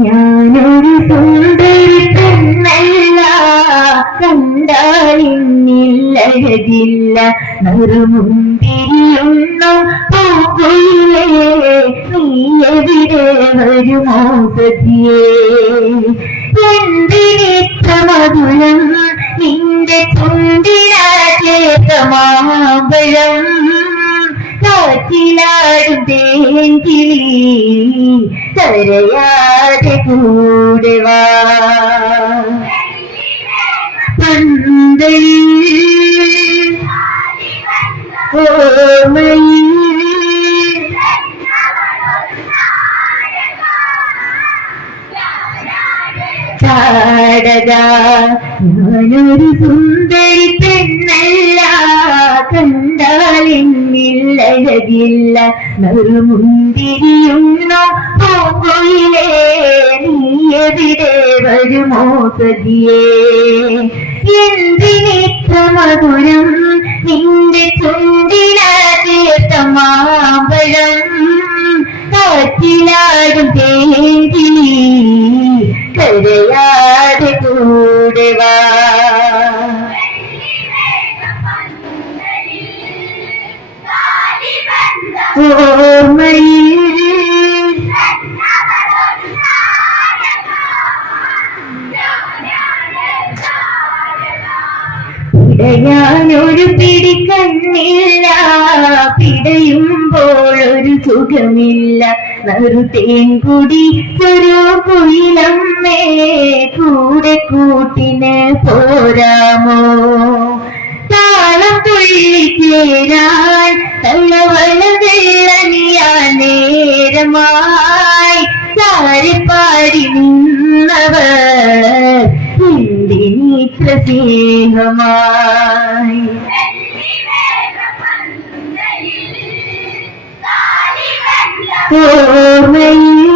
ഞാനൊരു സുന്ദരി പെണ്ണല്ല കണ്ടാലിന്നില്ലഴകില്ല നറുമുന്തിരിയുന്നു പൂക്കുയിലേ നീ എവിടെ വരുമോ സഖിയേ എന്തിനിത്ര മധുരം നിന്റെ ചുണ്ടിനാചേതമാമ്പഴം കാറ്റിലാടും തേങ്കിളി കരയാതെ കൂടെ വാ പന്തലിൽ ഓർമ്മയിൽ ചാടക ഞാനൊരു സുന്ദരി പെണ്ണല്ല കണ്ടാലെന്നില്ലഴകില്ല മുന്തിരിയുന്ന പൂങ്കുയിലേ വരുമോ സതിയേ? എന്തിനിത്ര മധുരം ഓർമ്മയിൽ പിടയാനൊരു പിടി കണ്ണില്ല പിടയുമ്പോൾ ഒരു സുഖമില്ല. നറുതേൻ കുടി ചെറു കുയിലമ്മേ കൂടെ കൂട്ടിന് പോരാമോ? அறிந்தவர். இந்தி நீற்ற சேகமாய் போர்வையில்